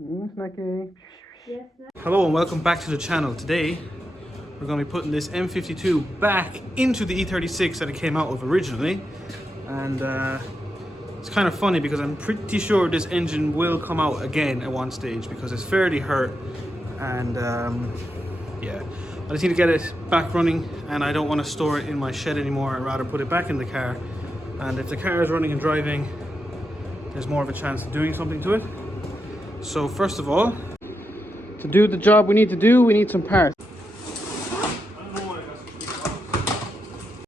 Snacky. Hello and welcome back to the channel. Today we're going to be putting this M52 back into the E36 that it came out of originally, and it's kind of funny because I'm pretty sure this engine will come out again at one stage because it's fairly hurt, and yeah, I just need to get it back running, and I don't want to store it in my shed anymore. I'd rather put it back in the car, and if the car is running and driving, there's more of a chance of doing something to it. So first of all, to do the job we need some parts.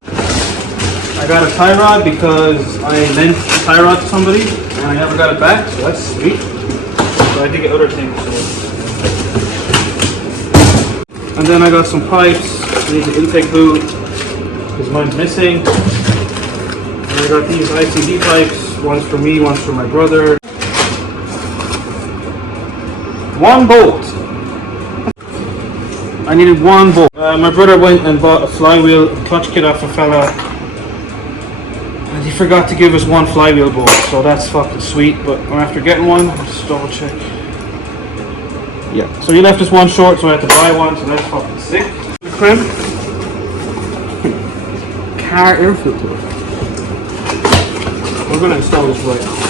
I got a tie rod because I lent a tie rod to somebody and I never got it back, so that's sweet. So I did get other things. So. And then I got some pipes. I need the intake boot because mine's missing. And I got these ICD pipes, one's for me, one's for my brother. One bolt. I needed one bolt. My brother went and bought a flywheel clutch kit off a fella, and he forgot to give us one flywheel bolt, so that's fucking sweet. But after getting one, I'll just double check. Yeah, so he left us one short, so I had to buy one, so that's fucking sick. Crimp. Car air filter. We're gonna install this right now.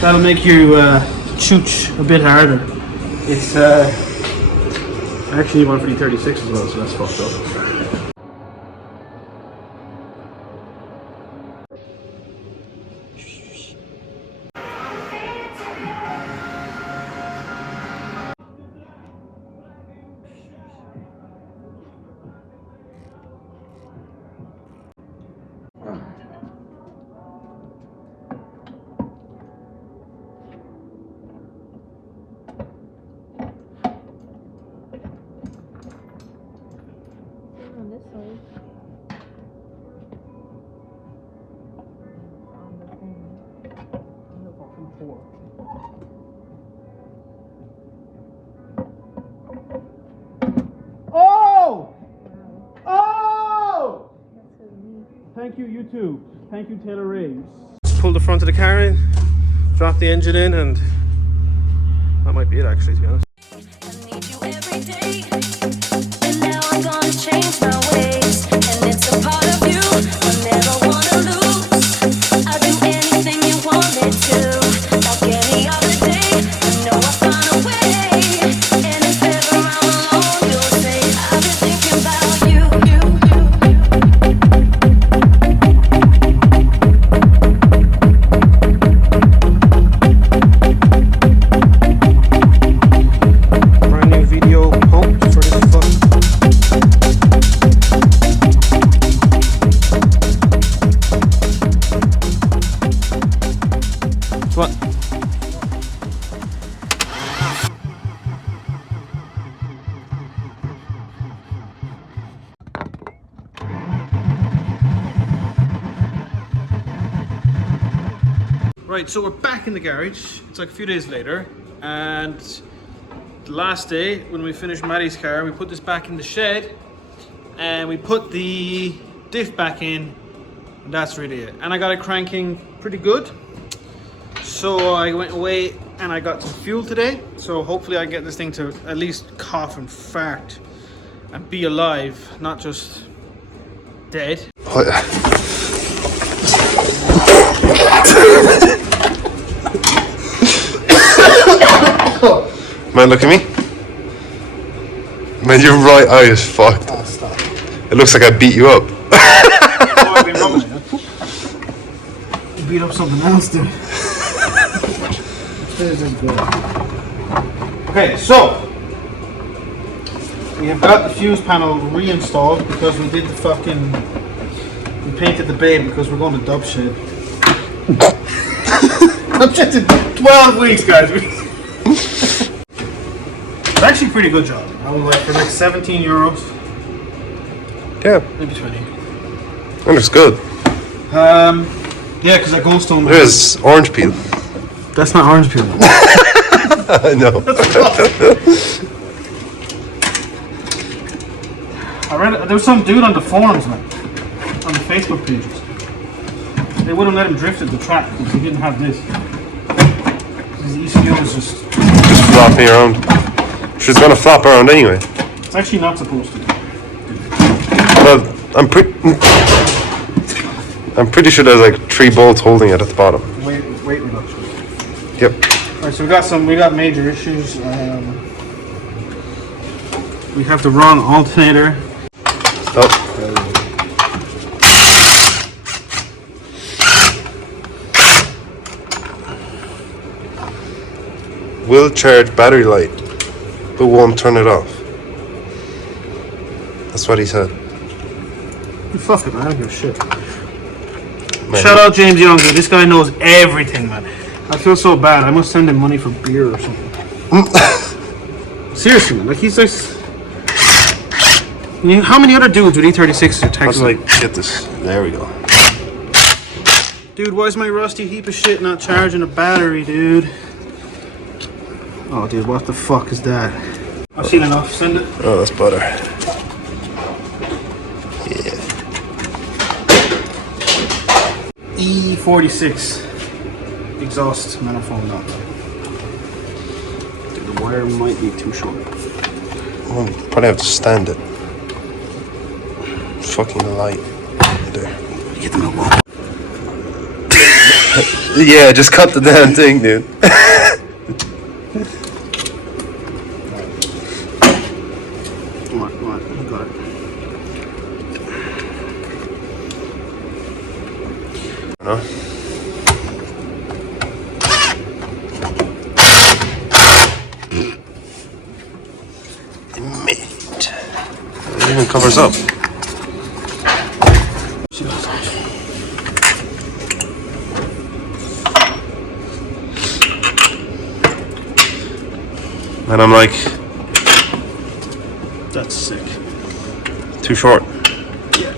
That'll make you chooch a bit harder. It's I actually need one for E36 as well, so that's fucked up. Oh! Oh! Thank you, YouTube. Thank you, Taylor Ray. Just pull the front of the car in, drop the engine in, and that might be it actually, to be honest. Right, so we're back in the garage. It's like a few days later, and the last day when we finished Maddie's car, we put this back in the shed and we put the diff back in, and that's really it. And I got it cranking pretty good. So I went away and I got some fuel today, so hopefully I get this thing to at least cough and fart and be alive, not just dead. Man, look at me. Man, your right eye is fucked. Oh, stop. It looks like I beat you up. Oh, I've been rubbing it. You beat up something else, dude. Okay, so we have got the fuse panel reinstalled because we did the fucking. We painted the bay because we're going to dub shed. I'm just in 12 weeks, guys. It's actually a pretty good job. I was like for like €17. Yeah. Maybe 20. That looks good. Yeah, because that goldstone. There's orange peel. That's not orange peel. I know. I read there was some dude on the forums, man, on the Facebook pages. They wouldn't let him drift at the track because he didn't have this. His ECU was just flopping around. She's gonna flop around anyway. It's actually not supposed to. Well, I'm pretty sure there's like 3 bolts holding it at the bottom. Weight reduction. Yep. Alright, so we got major issues. We have the wrong alternator. Oh. Will charge battery light, but won't turn it off. That's what he said. Fuck it, man. I don't give a shit. Man. Shout out James Young, dude. This guy knows everything, man. I feel so bad. I must send him money for beer or something. Seriously, man. Like, he's like... How many other dudes with E36s are texting? Like, get this. There we go. Dude, why is my rusty heap of shit not charging a battery, dude? Oh, dude, what the fuck is that? I've seen enough. Send it. Oh, that's butter. Yeah. E36 exhaust manifold nut. Dude, the wire might be too short. Oh, probably have to stand it. Fucking light. There. Get them out. Yeah, just cut the damn thing, dude. Come on, you got it. No. Mate. It even covers up. And I'm like, that's sick. Too short. Yeah.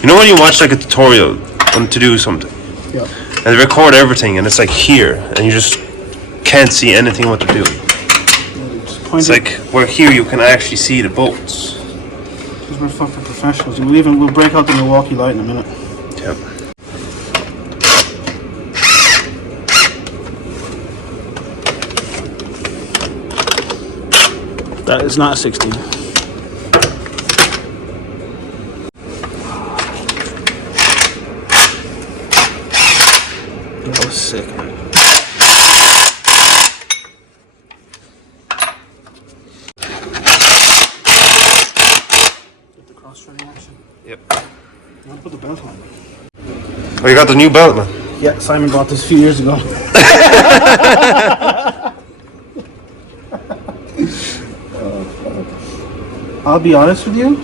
You know when you watch like a tutorial on to do something? Yeah. And they record everything and it's like here and you just can't see anything what they're doing. It's like where here you can actually see the bolts. Because we're fucking professionals. We'll break out the Milwaukee light in a minute. Yep. That is not a 16. That was sick, man. Get the cross-training action. Yep. You want to put the belt on? Oh, you got the new belt, man? Yeah, Simon bought this a few years ago. I'll be honest with you,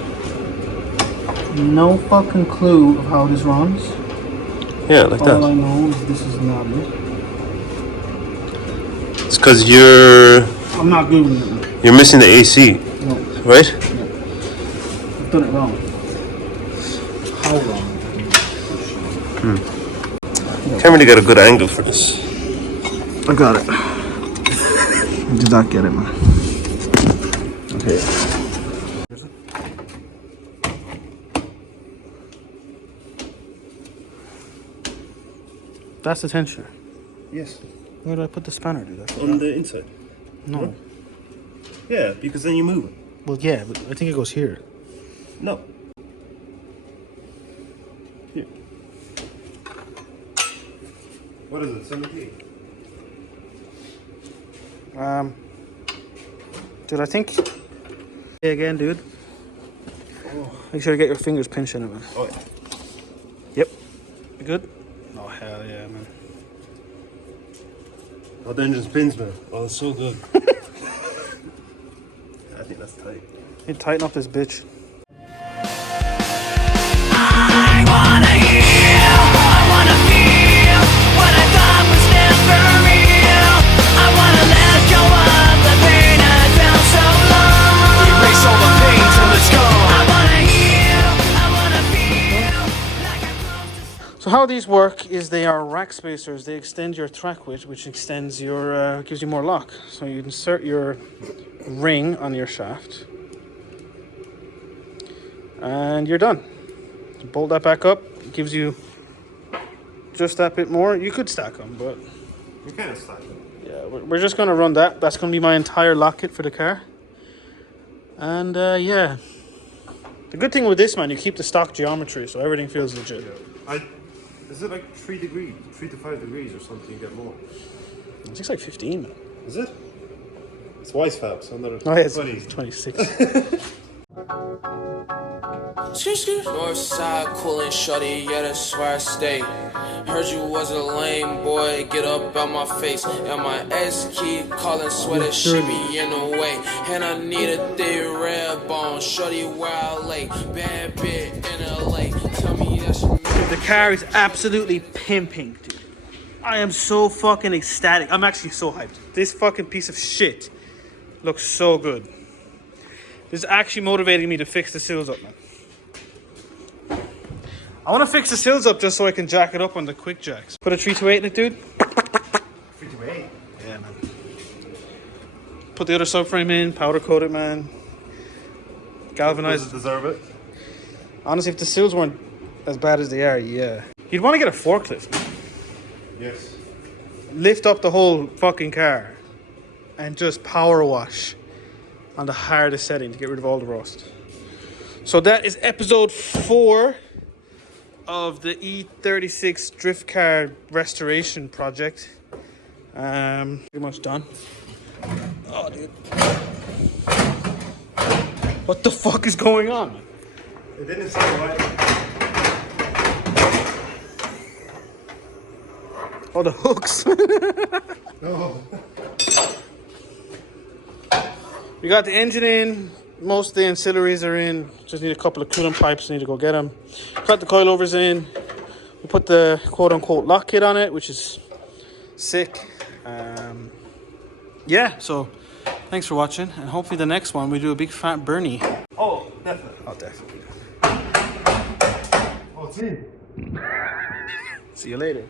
no fucking clue of how this runs. Yeah, like All that. I know is this is not it. It's because you're I'm not Googling it. you're missing the AC, No, right? I've done it wrong. How wrong? Can't really get a good angle for this. I got it. I did not get it, man. Okay. That's the tensioner. Yes. Where do I put the spanner, dude? On the inside. No. What? Yeah, because then you move it. Well, yeah, but I think it goes here. No. Here. What is it? 17. Dude, I think. Hey again, dude. Oh. Make sure to get your fingers pinched in it, man. Oh, yeah. Yep. You good? Oh hell yeah, man. Oh, the engine spins, man. Oh, it's so good. I think that's tight. You tighten up this bitch. I wanna heal, I wanna feel what I thought was never real. I wanna let go of the pain I felt so long. Erase all the pain till it's gone. I wanna heal, I wanna feel like I'm close to. So how these work is they are rack spacers. They extend your track width, which extends your gives you more lock. So you insert your ring on your shaft, and you're done. So bolt that back up. It gives you just that bit more. You could stack them, but You kind of stack it. yeah, we're just going to run that. That's going to be my entire lock kit for the car. And yeah, the good thing with this, man, you keep the stock geometry, so everything feels legit. Yeah. Is it like 3 to 5 degrees or something? You get more. I think it's like 15, man. Is it? It's Wise Fab, so another Oh, yeah, it's 20. 26. Northside coolin' shorty, yeah, that's where I stay. Heard you was a lame boy, get up out my face. And my ex keep calling, swear that she be in the way. And I need a thick red bone, shorty where I lay. Bad bit in LA, tell me that's your The car is absolutely pimping, dude. I am so fucking ecstatic. I'm actually so hyped. This fucking piece of shit looks so good. This is actually motivating me to fix the sills up, man. I want to fix the sills up just so I can jack it up on the quick jacks. Put a 328 in it, dude. 328? Yeah, man. Put the other subframe in, powder coat it, man. Galvanize Does it deserve it? Honestly, if the sills weren't as bad as they are, yeah. You'd want to get a forklift. Yes. Lift up the whole fucking car and just power wash on the hardest setting to get rid of all the rust. So that is episode 4 of the E36 drift car restoration project. Pretty much done. Oh, dude. What the fuck is going on, man? It didn't sound right. Oh, the hooks. No. We got the engine in. Most of the ancillaries are in. Just need a couple of coolant pipes. Need to go get them. Got the coilovers in. We put the quote-unquote lock kit on it, which is sick. Yeah, so thanks for watching. And hopefully the next one we do a big fat Bernie. Oh, definitely. Oh, definitely. Oh, it's in. See you later.